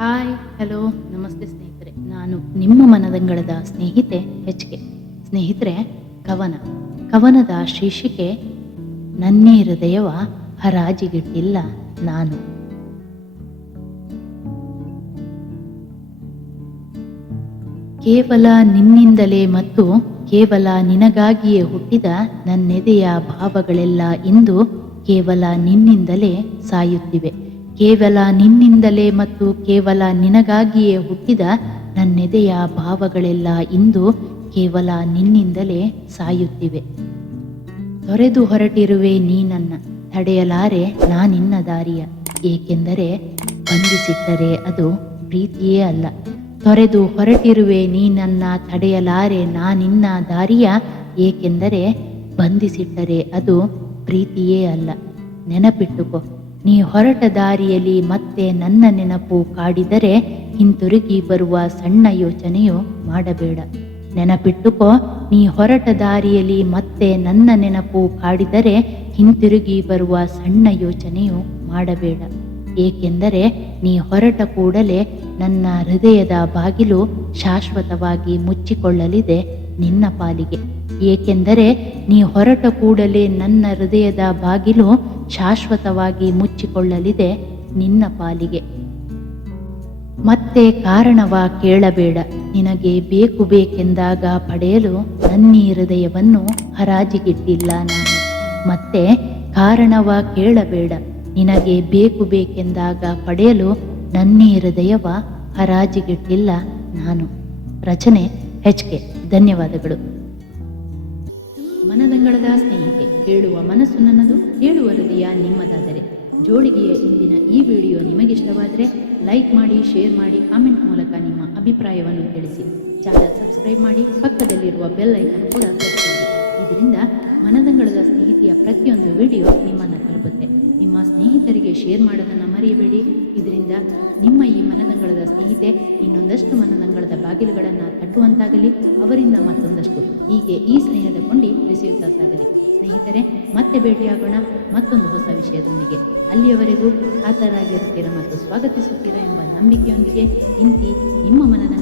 Hi hello ನಮಸ್ತೆ ಸ್ನೇಹಿತರೆ, ನಾನು ನಿಮ್ಮ ಮನದಂಗಳದ ಸ್ನೇಹಿತೆ HK. ಸ್ನೇಹಿತರೆ, ಕವನದ ಶೀರ್ಷಿಕೆ ನನ್ನೇ ಹೃದಯವ ಹರಾಜಿಗಿಟ್ಟಿಲ್ಲ ನಾನು. ಕೇವಲ ನಿನ್ನಿಂದಲೇ ಮತ್ತು ಕೇವಲ ನಿನಗಾಗಿಯೇ ಹುಟ್ಟಿದ ನನ್ನೆದೆಯ ಭಾವಗಳೆಲ್ಲ ಇಂದು ಕೇವಲ ನಿನ್ನಿಂದಲೇ ಸಾಯುತ್ತಿವೆ. ಕೇವಲ ನಿನ್ನಿಂದಲೇ ಮತ್ತು ಕೇವಲ ನಿನಗಾಗಿಯೇ ಹುಟ್ಟಿದ ನನ್ನೆದೆಯ ಭಾವಗಳೆಲ್ಲ ಇಂದು ಕೇವಲ ನಿನ್ನಿಂದಲೇ ಸಾಯುತ್ತಿವೆ. ತೊರೆದು ಹೊರಟಿರುವೆ ನೀನನ್ನ, ತಡೆಯಲಾರೆ ನಾನಿನ್ನ ದಾರಿಯ, ಏಕೆಂದರೆ ಬಂಧಿಸಿಟ್ಟರೆ ಅದು ಪ್ರೀತಿಯೇ ಅಲ್ಲ. ತೊರೆದು ಹೊರಟಿರುವೆ ನೀನನ್ನ, ತಡೆಯಲಾರೆ ನಾನಿನ್ನ ದಾರಿಯ, ಏಕೆಂದರೆ ಬಂಧಿಸಿಟ್ಟರೆ ಅದು ಪ್ರೀತಿಯೇ ಅಲ್ಲ. ನೆನಪಿಟ್ಟುಕೋ, ನೀ ಹೊರಟ ದಾರಿಯಲ್ಲಿ ಮತ್ತೆ ನನ್ನ ನೆನಪು ಕಾಡಿದರೆ ಹಿಂತಿರುಗಿ ಬರುವ ಸಣ್ಣ ಯೋಚನೆಯು ಮಾಡಬೇಡ. ನೆನಪಿಟ್ಟುಕೋ, ನೀ ಹೊರಟ ದಾರಿಯಲ್ಲಿ ಮತ್ತೆ ನನ್ನ ನೆನಪು ಕಾಡಿದರೆ ಹಿಂತಿರುಗಿ ಬರುವ ಸಣ್ಣ ಯೋಚನೆಯು ಮಾಡಬೇಡ. ಏಕೆಂದರೆ ನೀ ಹೊರಟ ಕೂಡಲೇ ನನ್ನ ಹೃದಯದ ಬಾಗಿಲು ಶಾಶ್ವತವಾಗಿ ಮುಚ್ಚಿಕೊಳ್ಳಲಿದೆ ನಿನ್ನ ಪಾಲಿಗೆ. ಏಕೆಂದರೆ ನೀ ಹೊರಟ ಕೂಡಲೇ ನನ್ನ ಹೃದಯದ ಬಾಗಿಲು ಶಾಶ್ವತವಾಗಿ ಮುಚ್ಚಿಕೊಳ್ಳಲಿದೆ ನಿನ್ನ ಪಾಲಿಗೆ. ಮತ್ತೆ ಕಾರಣವ ಕೇಳಬೇಡ, ನಿನಗೆ ಬೇಕು ಬೇಕೆಂದಾಗ ಪಡೆಯಲು ನನ್ನೀ ಹೃದಯವನ್ನು ಹರಾಜಿಗಿಟ್ಟಿಲ್ಲ ನಾನು. ಮತ್ತೆ ಕಾರಣವ ಕೇಳಬೇಡ, ನಿನಗೆ ಬೇಕು ಬೇಕೆಂದಾಗ ಪಡೆಯಲು ನನ್ನೀ ಹೃದಯವ ಹರಾಜಿಗಿಟ್ಟಿಲ್ಲ ನಾನು. ರಚನೆ HK. ಧನ್ಯವಾದಗಳು. ಮನದಂಗಳದ ಸ್ನೇಹಿತೆ, ಕೇಳುವ ಮನಸ್ಸು ನನ್ನದು, ಕೇಳುವ ಹೃದಯ ನಿಮ್ಮದಾದರೆ. ಜೋಳಿಗೆಯ ಇಂದಿನ ಈ ವಿಡಿಯೋ ನಿಮಗಿಷ್ಟವಾದರೆ ಲೈಕ್ ಮಾಡಿ, ಶೇರ್ ಮಾಡಿ, ಕಾಮೆಂಟ್ ಮೂಲಕ ನಿಮ್ಮ ಅಭಿಪ್ರಾಯವನ್ನು ತಿಳಿಸಿ. ಚಾನಲ್ ಸಬ್ಸ್ಕ್ರೈಬ್ ಮಾಡಿ, ಪಕ್ಕದಲ್ಲಿರುವ ಬೆಲ್ ಐಕನ್ ಕೂಡ ಪ್ರೆಸ್ ಮಾಡಿ. ಇದರಿಂದ ಮನದಂಗಳದ ಸ್ನೇಹಿತೆಯ ಪ್ರತಿಯೊಂದು ವಿಡಿಯೋ ನಿಮ್ಮನ್ನು ತಲುಪುತ್ತೆ. ನಿಮ್ಮ ಸ್ನೇಹಿತರಿಗೆ ಶೇರ್ ಮಾಡೋದನ್ನು ಮರೆಯಬೇಡಿ. ಇದರಿಂದ ನಿಮ್ಮ ಈ ಮನದಂಗಳದ ಸ್ನೇಹಿತೆ ಇನ್ನೊಂದಷ್ಟು ಮನದಂಗಳದ ಬಾಗಿಲುಗಳನ್ನು ತಟ್ಟುವಂತಾಗಲಿ, ಅವರಿಂದ ಮತ್ತೊಂದಷ್ಟು ಹೀಗೆ ಈ ಸ್ನೇಹದ ಕೊಂಡಿ ಬೆಸೆಯುತ್ತಾಗಲಿ. ಸ್ನೇಹಿತರೆ, ಮತ್ತೆ ಭೇಟಿಯಾಗೋಣ ಮತ್ತೊಂದು ಹೊಸ ವಿಷಯದೊಂದಿಗೆ. ಅಲ್ಲಿಯವರೆಗೂ ಕಾತರಾಗಿರುತ್ತೀರಾ ಮತ್ತು ಸ್ವಾಗತಿಸುತ್ತೀರಾ ಎಂಬ ನಂಬಿಕೆಯೊಂದಿಗೆ ಇಂತಿ ನಿಮ್ಮ ಮನದ